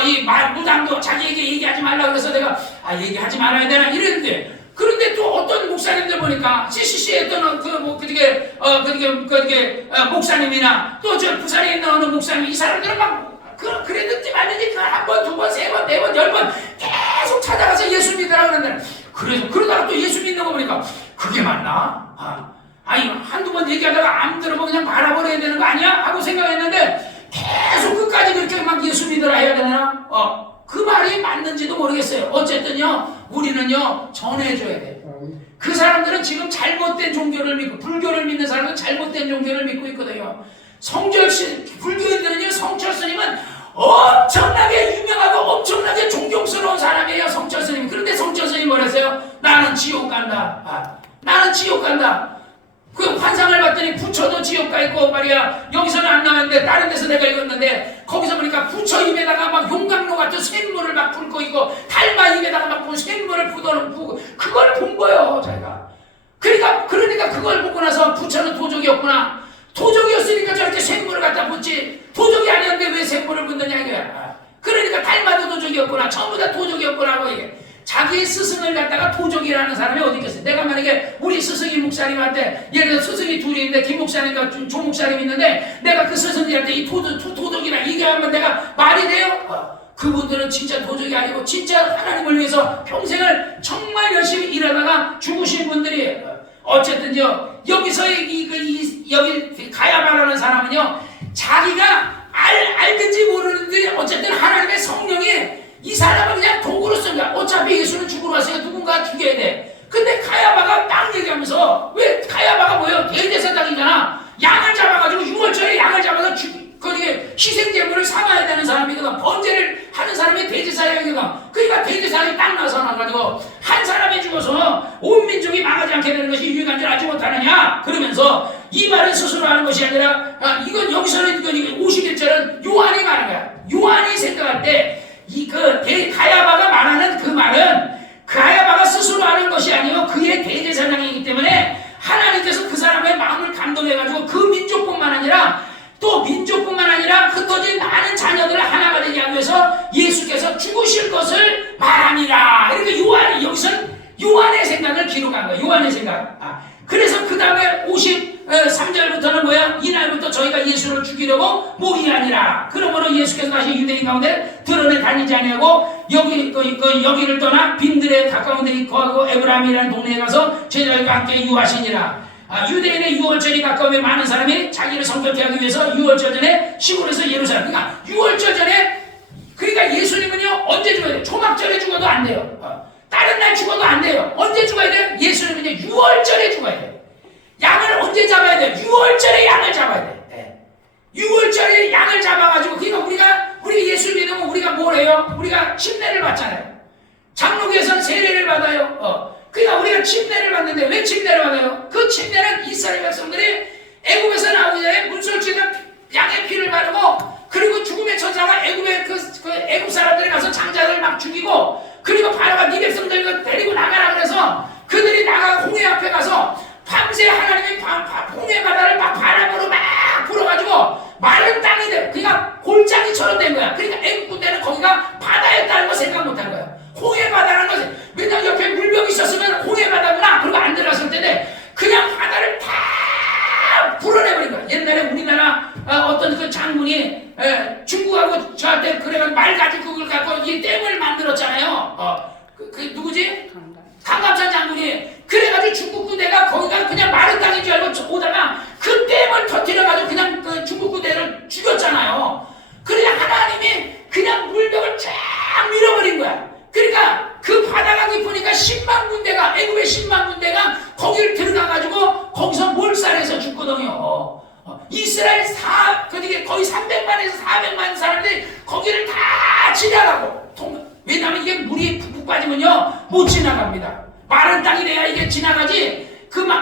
이 무당도 자기에게 얘기하지 말라 그래서 내가 얘기하지 말아야 되나 이랬는데 그런데 또 어떤 목사님들 보니까 CCC에 있던 목사님이나 또 저 부산에 있는 어느 목사님 이 사람들은 막 그래 듣지 말든지 한 번, 두 번, 세 번, 네 번, 10번 계속 찾아가서 예수 믿으라 그러는데 그러다가 또 예수 믿는 거 보니까 그게 맞나? 아니 한두 번 얘기하다가 안 들어보면 그냥 말아버려야 되는 거 아니야? 하고 생각했는데 계속 끝까지 그렇게 막 예수 믿으라 해야 되나? 그 말이 맞는지도 모르겠어요. 어쨌든요 우리는요 전해줘야 돼. 그 사람들은 지금 잘못된 종교를 믿고 불교를 믿는 사람은 잘못된 종교를 믿고 있거든요. 불교인들은요 성철 스님은 엄청나게 유명하고 엄청나게 존경스러운 사람이에요. 성철 스님. 그런데 성철 스님이 뭐랬어요? 나는 지옥 간다. 나는 지옥 간다. 그 환상을 봤더니 부처도 지옥 가 있고 말이야. 여기서는 안 나왔는데 다른 데서 내가 읽었는데 거기서 보니까 부처 입에다가 막 용광로 같은 쇳물을 막 붓고 있고 달마 입에다가 막 쇳물을 부고 그걸 본 거예요. 자기가. 그러니까 그걸 보고 나서 부처는 도적이었구나. 도적이었으니까 저렇게 쇳물을 갖다 붓지 도적이 아니었는데 왜 쇳물을 붓느냐 이거야. 그러니까 달마도 도적이었구나. 전부 다 도적이었구나 하고 이게 자기 스승을 갖다가 도적이라는 사람이 어디 있겠어요? 내가 만약에 우리 스승이 목사님한테 예를 들어 스승이 둘이 있는데 김 목사님과 조 목사님 있는데 내가 그 스승들한테 이 도적이라 얘기하면 내가 말이 돼요? 그분들은 진짜 도적이 아니고 진짜 하나님을 위해서 평생을 정말 열심히 일하다가 죽으신 분들이에요. 어쨌든요 여기서 여기 가야바라는 사람은요 자기가 알든지 모르는지 어쨌든 하나님의 성령이 이 사람을 그냥 도구로 쓴 거야. 어차피 예수는 죽으러 왔으니까 누군가 죽여야 돼. 근데 가야바가 딱 얘기하면서 왜 가야바가 뭐예요? 대제사장이잖아. 양을 잡아가지고 6월절에 양을 잡아서 거기에 희생제물을 삼아야 되는 사람이거든. 번제를 하는 사람이 대제사장이거든. 그러니까 대제사장이 딱 나서나가지고 한 사람이 죽어서 온 민족이 망하지 않게 되는 것이 유익한 줄 알지 못하느냐 그러면서 이 말은 스스로 하는 것이 아니라 이건 여기서는 이건 51절은 요한이 말한 거야. 요한이 생각할 때 가야바가 말하는 그 말은 가야바가 스스로 하는 것이 아니고 그의 대제사장이기 때문에 하나님께서 그 사람의 마음을 감동해가지고 그 민족뿐만 아니라 또 민족뿐만 아니라 흩어진 많은 자녀들을 하나가 되게 하기 위해서 예수께서 죽으실 것을 말하니라. 이렇게 요한이 여기서는 요한의 생각을 기록한 거예요. 요한의 생각. 그래서 그 다음에 53절부터는 뭐야? 이날부터 저희가 예수를 죽이려고 모의하니라. 그러므로 예수께서 다시 유대인 가운데 드러내 다니지 아니하고 여기를 떠나 빈들에 가까운 데 거하고 에브라임이라는 동네에 가서 제자들과 함께 유하시니라. 유대인의 유월절이 가까우면 많은 사람이 자기를 성결케 하기 위해서 유월절 전에 시골에서 예루살렘. 그러니까 유월절 전에 그러니까 예수님은요 언제 죽어야 돼요? 초막절에 죽어도 안 돼요. 다른 날 죽어도 안 돼요. 언제 죽어야 돼요? 예수님은요 유월절에 죽어야 돼요. 양을 언제 잡아야 돼요? 유월절에 양을 잡아야 돼요. 유월절에 양을 잡아가지고 그러니까 우리가 예수 믿으면 우리가 뭘 해요? 우리가 침례를 받잖아요. 장로교에서는 세례를 받아요. 그러니까 우리가 침례를 받는데 왜 침례를 받아요? 그 침례는 이스라엘 백성들이 애굽에서 나오기 전에 문설주에서 양의 피를 바르고 그리고 죽음의 천사가 애굽의 애굽 사람들이 가서 장자를 막 죽이고 그리고 바로가 네 백성들을 데리고 나가라 그래서 그들이 나가 홍해 앞에 가서 밤새 하나님이 홍해 바다를 막 바람으로 막 불어가지고 마른 땅이 돼. 그러니까 골짜기처럼 된 거야. 그러니까 애굽 군대는 거기가 바다였다는 거 생각 못한 거야. 홍해 바다라는 것이 왜냐면 옆에 물병이 있었으면 홍해 바다구나 그러고 안 들어갔을 텐데 그냥 바다를 다 불어내버린 거야. 옛날에 우리나라 어떤 그 장군이 중국하고 저한테 그래가 말 가지고 그걸 갖고 이 댐을 만들었잖아요. 그 누구지? 강감찬 장군이 그래가지고 중국 군대가 거기가 그냥 마른 땅인 줄 알고 오다가 그 댐을 터뜨려가지고 그냥 그 중국 군대를 죽였잖아요. 그러니까 하나님이 그냥 물병을 쫙 밀어버린 거야. 그러니까 그 바다가 깊으니까 10만 군대가 애굽의 10만 군대가 거기를 들어가가지고 거기서 몰살해서 죽거든요. 이스라엘 거의 300만에서 400만 사람들이 거기를 다 지나가고 왜냐하면 이게 물이 푹푹 빠지면요 못 지나갑니다. 마른 땅이 돼야 이게 지나가지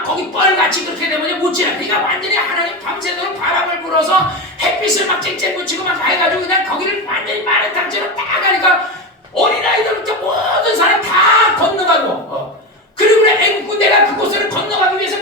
거기 뻘같이 그렇게 되면 못 지나. 그러니까 완전히 하나님 밤새도록 바람을 불어서 햇빛을 막 쨍쨍 붙이고 막 해가지고 그냥 거기를 완전히 마른 땅처럼 딱 가니까 어린아이들부터 모든 사람 다 건너가고 그리고 애국 군대가 그곳을 건너가기 위해서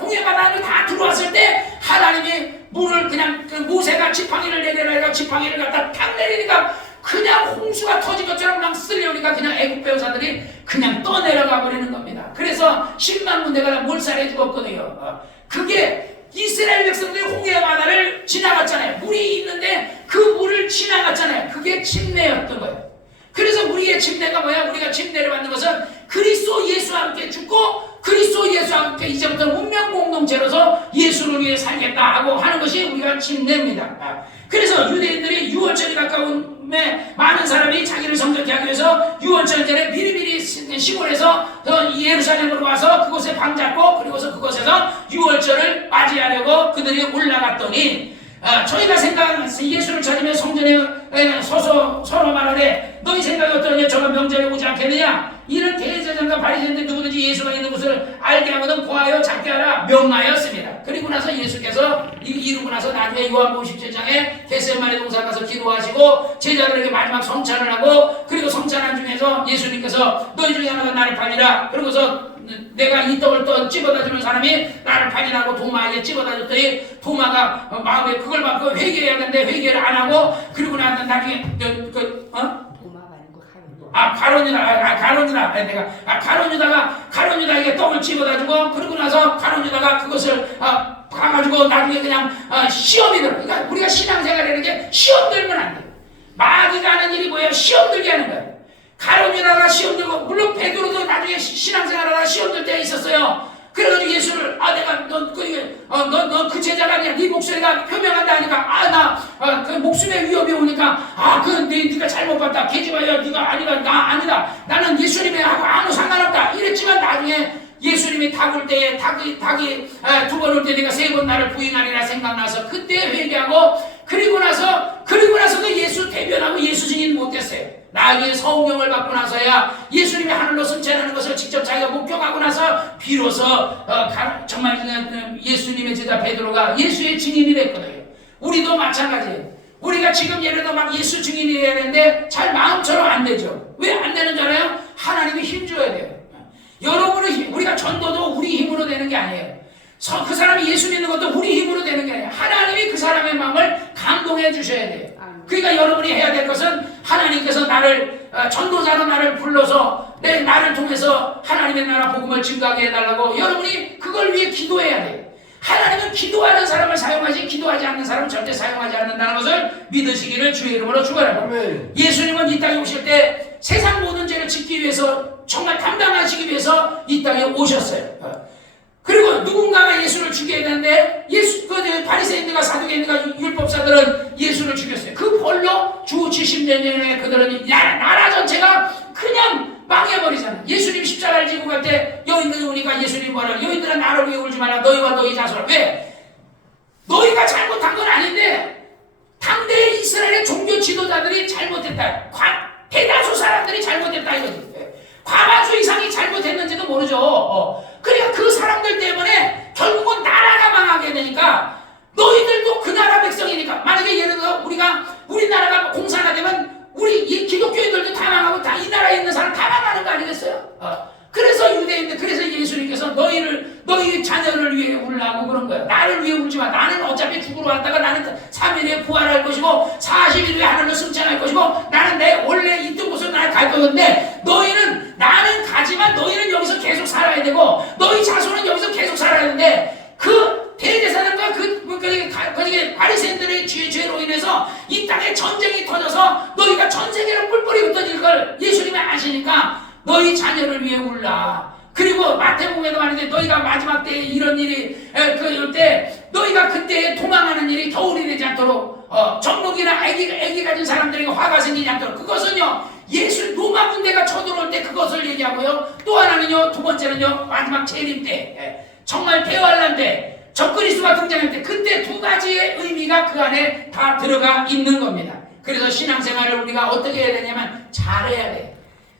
홍해 바다를 다 들어왔을 때 하나님이 물을 그냥 모세가 지팡이를 내려라 해가 지팡이를 갖다 탁 내리니까 그냥 홍수가 터진 것처럼 막 쓸려오니까 그냥 애국 배우사들이 그냥 떠내려가 버리는 겁니다. 그래서 10만 군대가 몰살해 죽었거든요. 그게 이스라엘 백성들이 홍해 바다를 지나갔잖아요. 물이 있는데 그 물을 지나갔잖아요. 그게 침례였던 거예요. 그래서 우리의 침례가 뭐야? 우리가 침례를 받는 것은 그리스도 예수와 함께 죽고 그리스도 예수와 함께 이제부터 운명 공동체로서 예수를 위해 살겠다 하고 하는 것이 우리가 침례입니다. 그래서 유대인들이 유월절이 가까운에 많은 사람이 자기를 성적케 하기 위해서 유월절 전에 미리미리 시골에서 예루살렘으로 와서 그곳에 방 잡고 그리고서 그곳에서 유월절을 맞이하려고 그들이 올라갔더니 저희가 생각하는 예수를 찾으며 성전에 서로 말하되 너희 생각이 어떠냐? 저가 명절에 오지 않겠느냐? 이는 대제사장과 바리새인들 누구든지 예수가 있는 곳을 알게 하거든 고하여 작게 하라 명하였습니다. 그리고 나서 예수께서 이루고 나서 나중에 요한복음 17장에 겟세마네 동산 가서 기도하시고 제자들에게 마지막 성찬을 하고 그리고 성찬한 중에서 예수님께서 너희 중에 하나가 나를 팔리라 그러고서 내가 이 떡을 또 찝어다 주는 사람이 나를 팔리라고 도마에게 찝어다 줬더니 도마가 마음에 그걸 받고 회개해야 되는데 회개를 안 하고 그리고 나중에 도마가 아니고 가론 유다에게 떡을 집어다 주고, 그러고 나서 가론 유다가 그것을 가가지고 나중에 그냥 시험이 들어. 그러니까 우리가 신앙생활이라는 게 시험 들면 안 돼. 마귀가 하는 일이 뭐예요? 시험 들게 하는 거예요. 가론 유다가 시험 들고, 물론 베드로도 나중에 신앙생활하다가 시험 들 때가 있었어요. 그래가지고 예수를 내가 넌 그 제자가 아니야. 네 목소리가 표명한다 하니까 그 목숨의 위협이 오니까 네가 잘못 봤다. 계집아야 네가 아니다. 나 아니다. 나는 예수님하고 아무 상관없다. 이랬지만 나중에 예수님이 닭 올 때에 닭이 2번 올 때 내가 3번 나를 부인하리라 생각나서 그때 회개하고, 그리고 나서도 예수 대변하고 예수 증인 못했어요. 나중에 성령을 받고 나서야 예수님이 하늘로 승천하는 것을 직접 자기가 목격하고 나서 비로소 정말 예수님의 제자 베드로가 예수의 증인이 됐거든요. 우리도 마찬가지예요. 우리가 지금 예를 들어 막 예수 증인이 돼야 되는데 잘 마음처럼 안 되죠. 왜 안 되는 줄 알아요? 하나님이 힘줘야 돼요. 여러분의 우리가 전도도 우리 힘으로 되는 게 아니에요. 그 사람이 예수 믿는 것도 우리 힘으로 되는 게 아니에요. 하나님이 그 사람의 마음을 감동해 주셔야 돼요. 그러니까 여러분이 해야 될 것은 하나님께서 나를 전도자로 나를 불러서 나를 통해서 하나님의 나라 복음을 증가하게 해달라고 여러분이 그걸 위해 기도해야 돼요. 하나님은 기도하는 사람을 사용하지 기도하지 않는 사람은 절대 사용하지 않는다는 것을 믿으시기를 주의 이름으로 축원합니다. 예수님은 이 땅에 오실 때 세상 모든 죄를 짓기 위해서 정말 감당하시기 위해서 이 땅에 오셨어요. 그리고 누군가가 예수를 죽여야 되는데 바리새인들과 사두개인들과 율법사들은 예수를 죽였어요. 그 벌로 주 70년 전에 그들은 나라 전체가 그냥 망해버리잖아요. 예수님 십자가를 지고 갈 때 여인들이 오니까 예수님이 뭐라, 여인들은 나를 위해 울지 마라. 너희와 너희 자손아. 왜? 너희가 잘못한 건 아닌데 당대의 이스라엘의 종교 지도자들이 잘못했다. 대다수 사람들이 잘못했다 이거지. 과반수 이상이 잘못했는지도 모르죠. 그러니까 그 사람들 때문에 결국은 나라가 망하게 되니까 너희들도 그 나라 백성이니까, 만약에 예를 들어 우리나라가 공산화 되면 우리 기독교인들도 다 망하고 다 이 나라에 있는 사람 다 망하는 거 아니겠어요? 그래서 유대인들, 그래서 예수님께서 너희 자녀를 위해 울라고 그런 거예요. 나를 위해 울지 마. 나는 어차피 죽으러 왔다가 나는 3일 후에 부활할 것이고 40일 후에 하늘로 승천할 것이고 나는 내 원래 있던 곳으로 나를 갈 거였는데 나는 가지만 너희는 여기서 계속 살아야 되고 너희 자손은 여기서 계속 살아야 되는데 그 대제사장과 바리새인들의 죄로 인해서 이 땅에 전쟁이 터져서 너희가 전 세계로 뿔뿔이 흩어질 걸 예수님이 아시니까 너희 자녀를 위해 울라. 그리고 마태복음에도 말하는데 너희가 마지막 때에 이런 일이 그럴 때 너희가 그때 도망하는 일이 겨울이 되지 않도록 정목이나 아기 가진 사람들에게 화가 생기지 않도록, 그것은요 예수 로마 군대가 쳐들어올 때 그것을 얘기하고요. 또 하나는요, 두 번째는요, 마지막 재림 때 정말 대환란 때 적그리스도가 등장할 때 그때 두 가지의 의미가 그 안에 다 들어가 있는 겁니다. 그래서 신앙생활을 우리가 어떻게 해야 되냐면 잘해야 돼.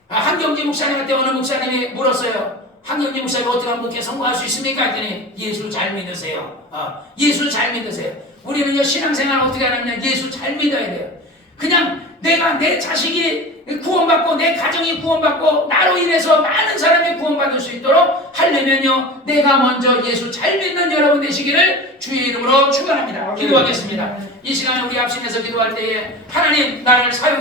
한경지 목사님한테 어느 목사님이 물었어요. 한경지 목사님 어떻게 하면 그렇게 성공할 수 있습니까? 했더니 예수 잘 믿으세요. 예수 잘 믿으세요. 우리는요 신앙생활 어떻게 하냐면 예수 잘 믿어야 돼요. 그냥 내 자식이 구원받고 내 가정이 구원받고 나로 인해서 많은 사람이 구원받을 수 있도록 하려면요 내가 먼저 예수 잘 믿는 여러분 되시기를 주의 이름으로 축원합니다. 기도하겠습니다. 이 시간에 우리 합심해서 기도할 때에 하나님 나를 사용해